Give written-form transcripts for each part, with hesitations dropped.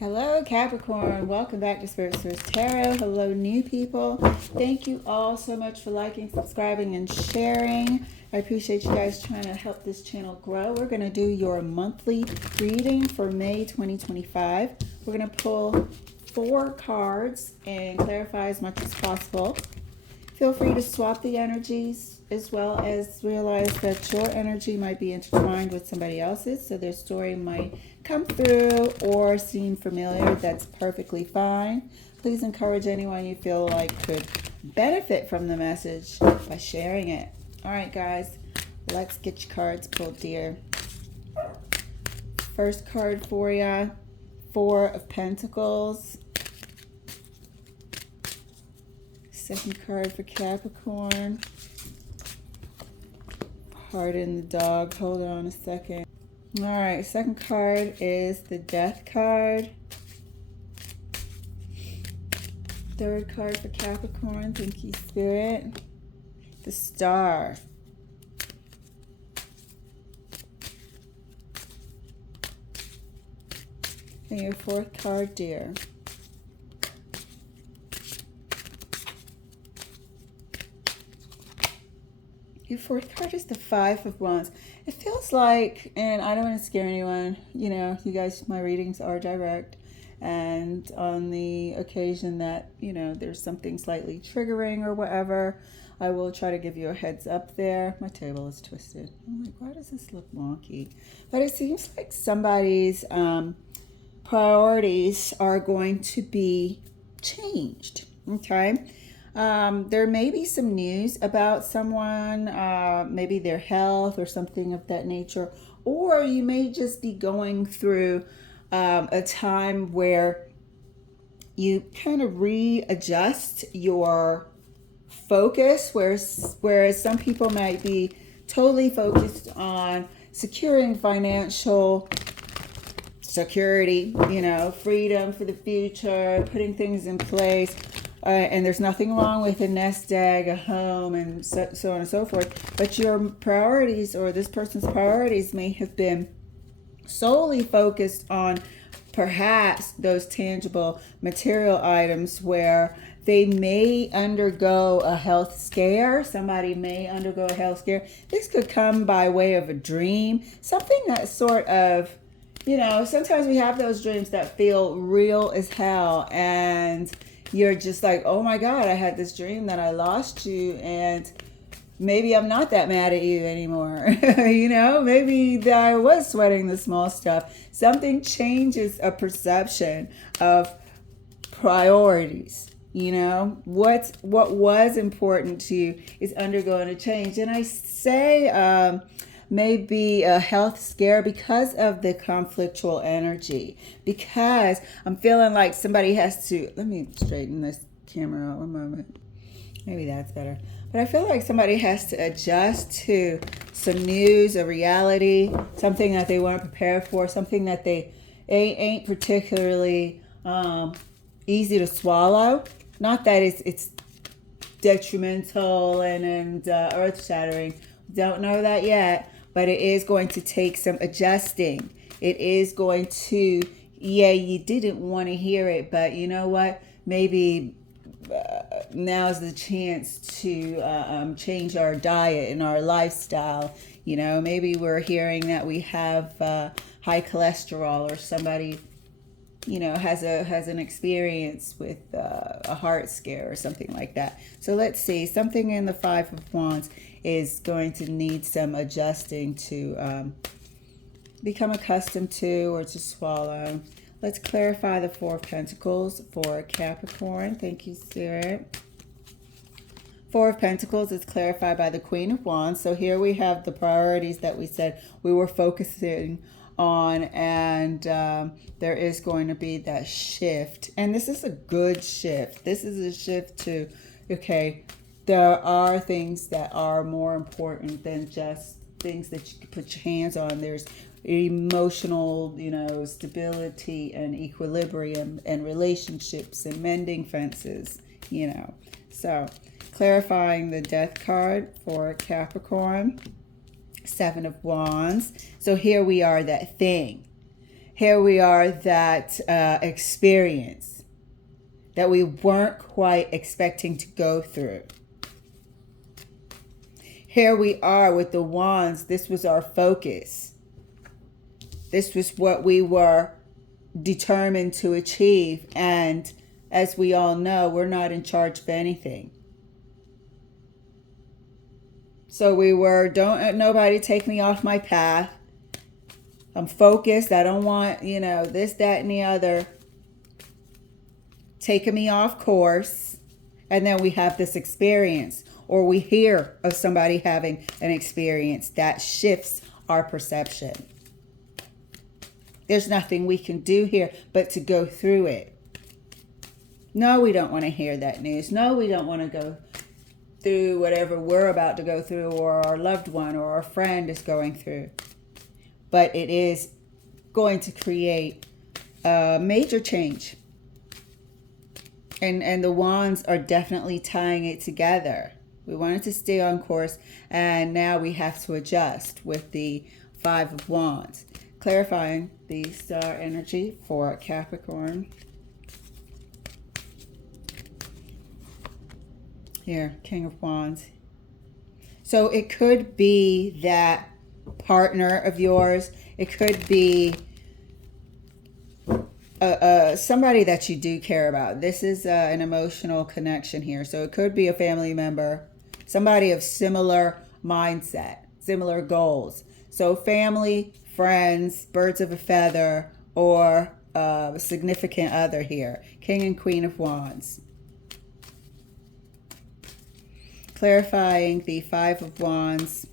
Hello, Capricorn. Welcome back to Spirit Source Tarot. Hello, new people. Thank you all so much for liking, subscribing, and sharing. I appreciate you guys trying to help this channel grow. We're going to do your monthly reading for May 2025. We're going to pull 4 cards and clarify as much as possible. Feel free to swap the energies as well as realize that your energy might be intertwined with somebody else's, so their story might come through or seem familiar. That's perfectly fine. Please encourage anyone you feel like could benefit from the message by sharing it. All right, guys, let's get your cards pulled, dear. First card for you, 4 of Pentacles. Second card for Capricorn. Heart in the dog. Hold on a second. All right, second card is the Death card. Third card for Capricorn. Thank you, Spirit. The Star. And your fourth card, dear. Your fourth card is the 5 of Wands. It feels like, and I don't want to scare anyone, you know, you guys, my readings are direct. And on the occasion that, you know, there's something slightly triggering or whatever, I will try to give you a heads up there. My table is twisted. I'm like, why does this look wonky? But it seems like somebody's priorities are going to be changed, okay? There may be some news about someone, maybe their health or something of that nature, or you may just be going through a time where you kind of readjust your focus, whereas some people might be totally focused on securing financial security, you know, freedom for the future, putting things in place. And there's nothing wrong with a nest egg, a home, and so on and so forth. But your priorities, or this person's priorities, may have been solely focused on perhaps those tangible material items where they may undergo a health scare. Somebody may undergo a health scare. This could come by way of a dream, something that sort of, you know, sometimes we have those dreams that feel real as hell, and you're just like, oh my God, I had this dream that I lost you, and maybe I'm not that mad at you anymore. You know, maybe I was sweating the small stuff. Something changes a perception of priorities. You know, what was important to you is undergoing a change. And I say maybe a health scare because of the conflictual energy, because I'm feeling like somebody has to, let me straighten this camera out one moment, maybe that's better, but I feel like somebody has to adjust to some news, a reality, something that they weren't prepared for, something that they ain't particularly easy to swallow. Not that it's detrimental and earth-shattering, don't know that yet, but it is going to take some adjusting. It is going to, yeah, you didn't want to hear it, but you know what? Maybe now's the chance to change our diet and our lifestyle. You know, maybe we're hearing that we have high cholesterol, or somebody, you know, has an experience with a heart scare or something like that. So let's see, something in the 5 of Wands is going to need some adjusting to become accustomed to, or to swallow. Let's clarify the 4 of Pentacles for Capricorn. Thank you, Spirit. 4 of Pentacles is clarified by the Queen of Wands. So here we have the priorities that we said we were focusing on, and there is going to be that shift. And this is a good shift. This is a shift to, okay, there are things that are more important than just things that you can put your hands on. There's emotional, you know, stability and equilibrium and relationships and mending fences, you know. So clarifying the Death card for Capricorn. 7 of Wands. So here we are, that thing. Here we are, that experience that we weren't quite expecting to go through. Here we are with the wands. This was our focus. This was what we were determined to achieve. And as we all know, we're not in charge of anything. So we were, don't let nobody take me off my path. I'm focused. I don't want, this, that, and the other taking me off course. And then we have this experience, or we hear of somebody having an experience that shifts our perception. There's nothing we can do here but to go through it. No, we don't want to hear that news. No, we don't want to go through whatever we're about to go through, or our loved one or our friend is going through. But it is going to create a major change. And the wands are definitely tying it together. We wanted to stay on course, and now we have to adjust with the Five of Wands. Clarifying the star energy for Capricorn. Here, King of Wands. So it could be that partner of yours. It could be somebody that you do care about. This is an emotional connection here. So it could be a family member, somebody of similar mindset, similar goals. So family, friends, birds of a feather, or a significant other here. King and Queen of Wands. Clarifying the Five of Wands.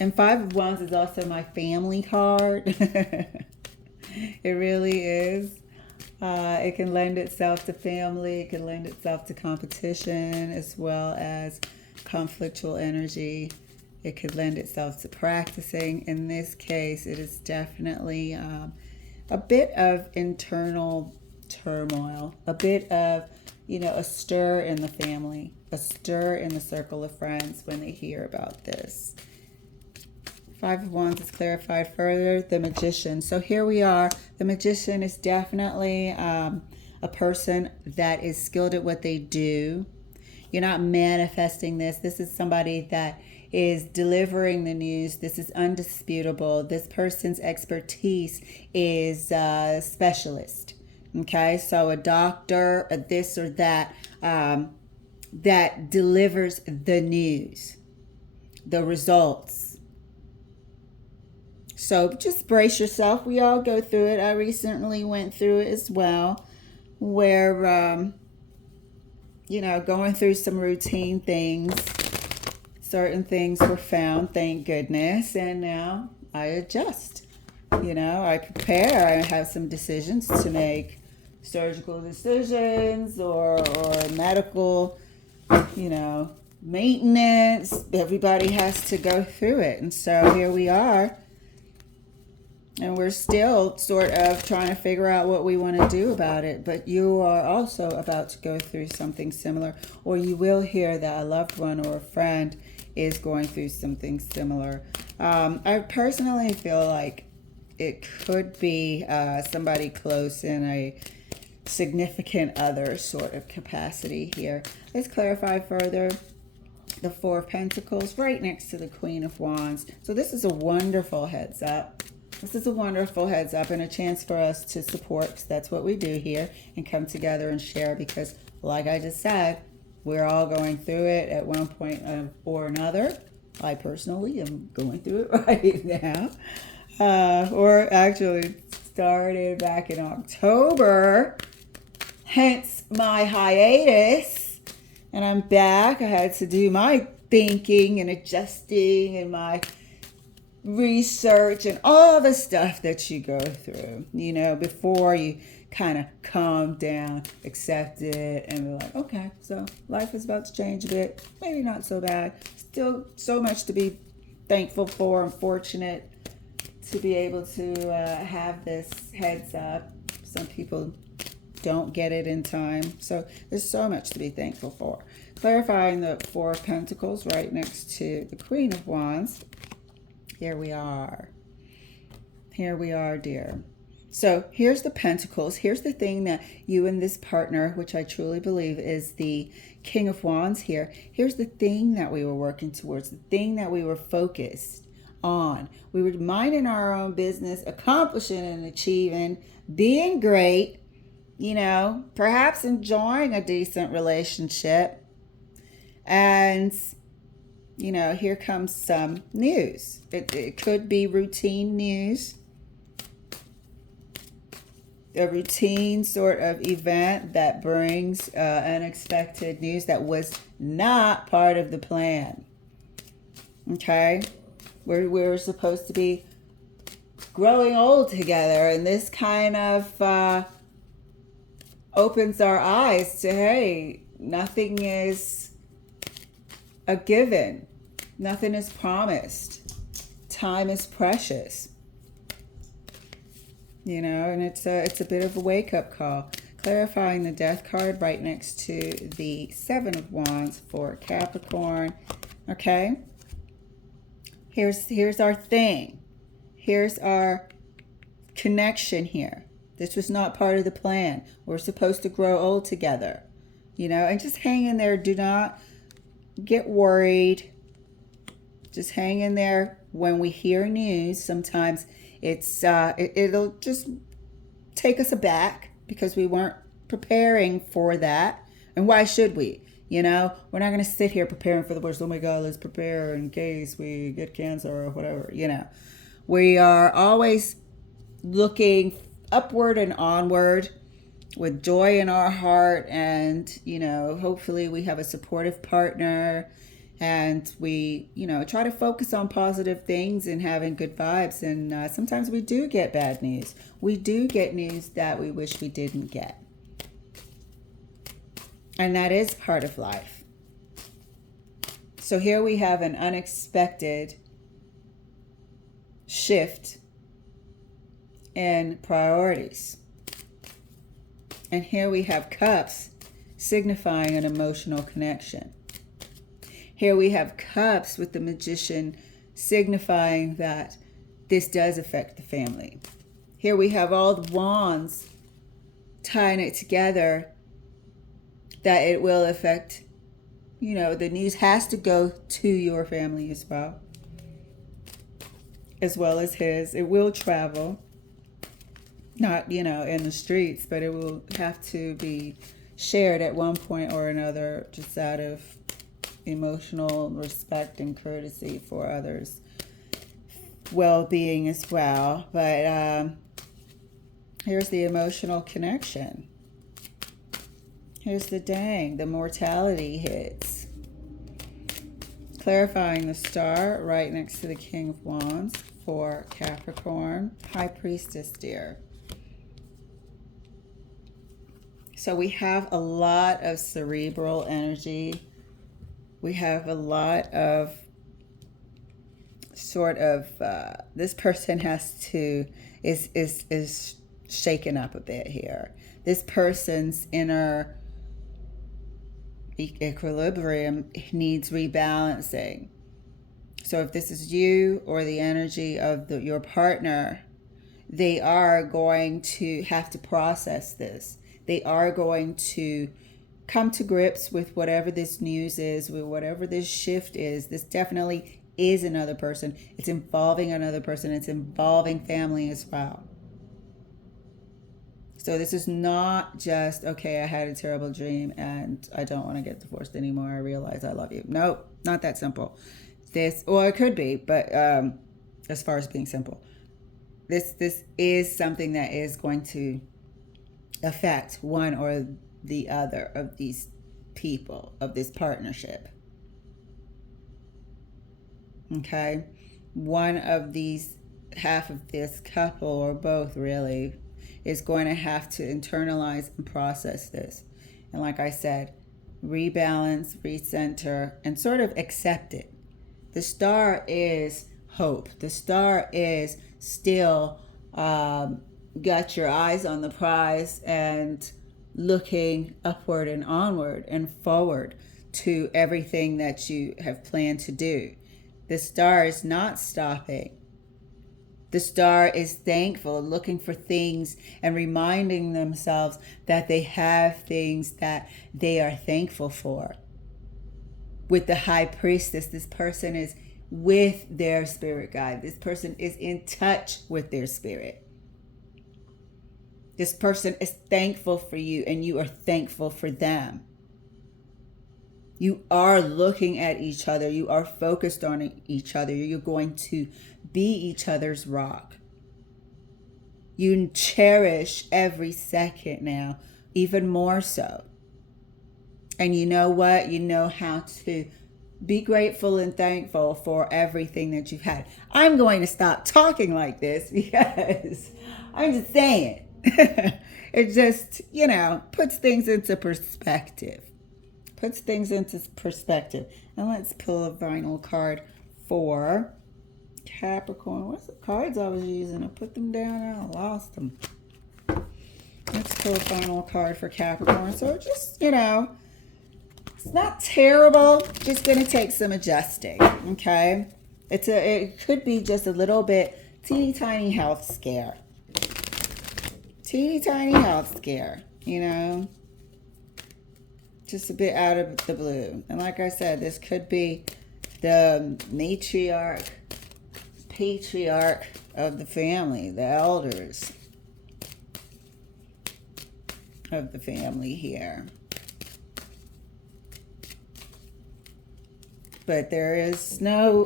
And Five of Wands is also my family card. It really is. It can lend itself to family. It can lend itself to competition, as well as conflictual energy. It could lend itself to practicing. In this case, it is definitely a bit of internal turmoil, a bit of, a stir in the family, a stir in the circle of friends when they hear about this. Five of Wands is clarified further. The Magician. So here we are. The Magician is definitely a person that is skilled at what they do. You're not manifesting this. This is somebody that is delivering the news. This is undisputable. This person's expertise is specialist. Okay, so a doctor, a this or that, that delivers the news, the results. So just brace yourself. We all go through it. I recently went through it as well, where, going through some routine things. Certain things were found, thank goodness, and now I adjust. I prepare. I have some decisions to make, surgical decisions or medical, maintenance. Everybody has to go through it. And so here we are. And we're still sort of trying to figure out what we want to do about it. But you are also about to go through something similar, or you will hear that a loved one or a friend is going through something similar. I personally feel like it could be somebody close in a significant other sort of capacity here. Let's clarify further. The Four of Pentacles right next to the Queen of Wands. So this is a wonderful heads up. This is a wonderful heads up and a chance for us to support, because that's what we do here, and come together and share, because like I just said, we're all going through it at one point or another. I personally am going through it right now. Or actually started back in October, hence my hiatus. And I'm back. I had to do my thinking and adjusting and my research and all the stuff that you go through, before you kind of calm down, accept it, and be like, okay, so life is about to change a bit. Maybe not so bad. Still so much to be thankful for and fortunate to be able to have this heads up. Some people don't get it in time. So there's so much to be thankful for. Clarifying the Four of Pentacles right next to the Queen of Wands. Here we are. Here we are, dear. So here's the Pentacles. Here's the thing that you and this partner, which I truly believe is the King of Wands here. Here's the thing that we were working towards, the thing that we were focused on. We were minding our own business, accomplishing and achieving, being great, perhaps enjoying a decent relationship. And, here comes some news. It could be routine news. A routine sort of event that brings unexpected news that was not part of the plan. Okay? We're supposed to be growing old together, and this kind of opens our eyes to, hey, nothing is a given. Nothing is promised. Time is precious. And it's a bit of a wake-up call. Clarifying the Death card right next to the Seven of Wands for Capricorn. Okay? Here's our thing. Here's our connection here. This was not part of the plan. We're supposed to grow old together. And just hang in there. Do not get worried. Just hang in there. When we hear news, sometimes it'll just take us aback because we weren't preparing for that. And why should we? We're not going to sit here preparing for the worst. Oh my God, let's prepare in case we get cancer or whatever. We are always looking upward and onward with joy in our heart. And, hopefully we have a supportive partner. And we, try to focus on positive things and having good vibes. And sometimes we do get bad news. We do get news that we wish we didn't get. And that is part of life. So here we have an unexpected shift in priorities. And here we have Cups signifying an emotional connection. Here we have Cups with the Magician signifying that this does affect the family. Here we have all the Wands tying it together that it will affect, the news has to go to your family as well as his. It will travel, not, in the streets, but it will have to be shared at one point or another, just out of emotional respect and courtesy for others' well-being as well. But here's the emotional connection. Here's the dang, the mortality hits. Clarifying the Star right next to the King of Wands for Capricorn. High Priestess, dear. So we have a lot of cerebral energy. We have a lot of sort of, this person is shaken up a bit here. This person's inner equilibrium needs rebalancing. So if this is you or the energy of your partner, they are going to have to process this. They are going to come to grips with whatever this news is, with whatever this shift is. This definitely is another person. It's involving another person. It's involving family as well. So this is not just, okay, I had a terrible dream and I don't want to get divorced anymore. I realize I love you. Nope, not that simple. It could be, but as far as being simple, this is something that is going to affect one or the other of these people, of this partnership. Okay? One of these, half of this couple, or both really, is going to have to internalize and process this. And like I said, rebalance, recenter, and sort of accept it. The Star is hope. The Star is still got your eyes on the prize and looking upward and onward and forward to everything that you have planned to do. The Star is not stopping. The star is thankful, looking for things and reminding themselves that they have things that they are thankful for. With the high priestess, this person is with their spirit guide. This person is in touch with their spirit. This person is thankful for you, and you are thankful for them. You are looking at each other. You are focused on each other. You're going to be each other's rock. You cherish every second now, even more so. And you know what? You know how to be grateful and thankful for everything that you've had. I'm going to stop talking like this because I'm just saying. It just, puts things into perspective. Puts things into perspective. And let's pull a vinyl card for Capricorn. What's the cards I was using? I put them down and I lost them. Let's pull a final card for Capricorn. So just, it's not terrible. Just going to take some adjusting, okay? It could be just a little bit teeny tiny health scare. Teeny tiny health scare, just a bit out of the blue. And like I said, this could be the matriarch, patriarch of the family, the elders of the family here. But there is no,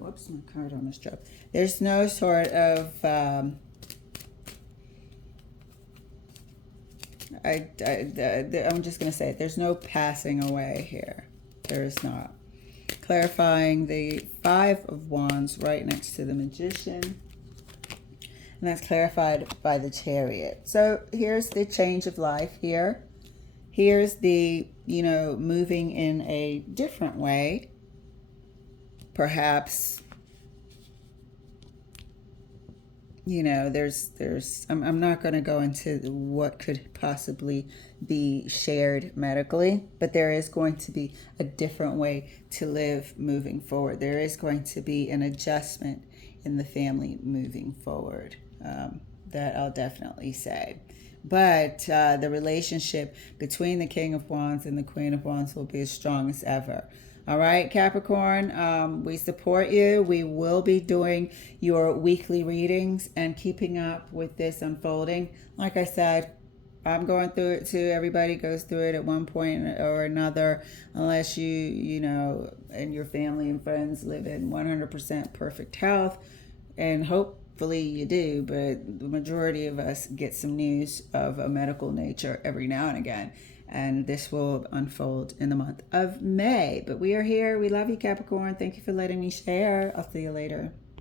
whoops, my card almost dropped. There's no sort of, I'm just going to say it. There's no passing away here. There is not. Clarifying the 5 of Wands right next to the Magician. And that's clarified by the Chariot. So here's the change of life here. Here's the, moving in a different way. Perhaps, I'm not going to go into what could possibly be shared medically, but there is going to be a different way to live moving forward. There is going to be an adjustment in the family moving forward. That I'll definitely say. But the relationship between the King of Wands and the Queen of Wands will be as strong as ever. All right, Capricorn, we support you. We will be doing your weekly readings and keeping up with this unfolding. Like I said, I'm going through it too. Everybody goes through it at one point or another, unless you and your family and friends live in 100% perfect health. And hopefully you do, but the majority of us get some news of a medical nature every now and again. And this will unfold in the month of May. But we are here. We love you, Capricorn. Thank you for letting me share. I'll see you later.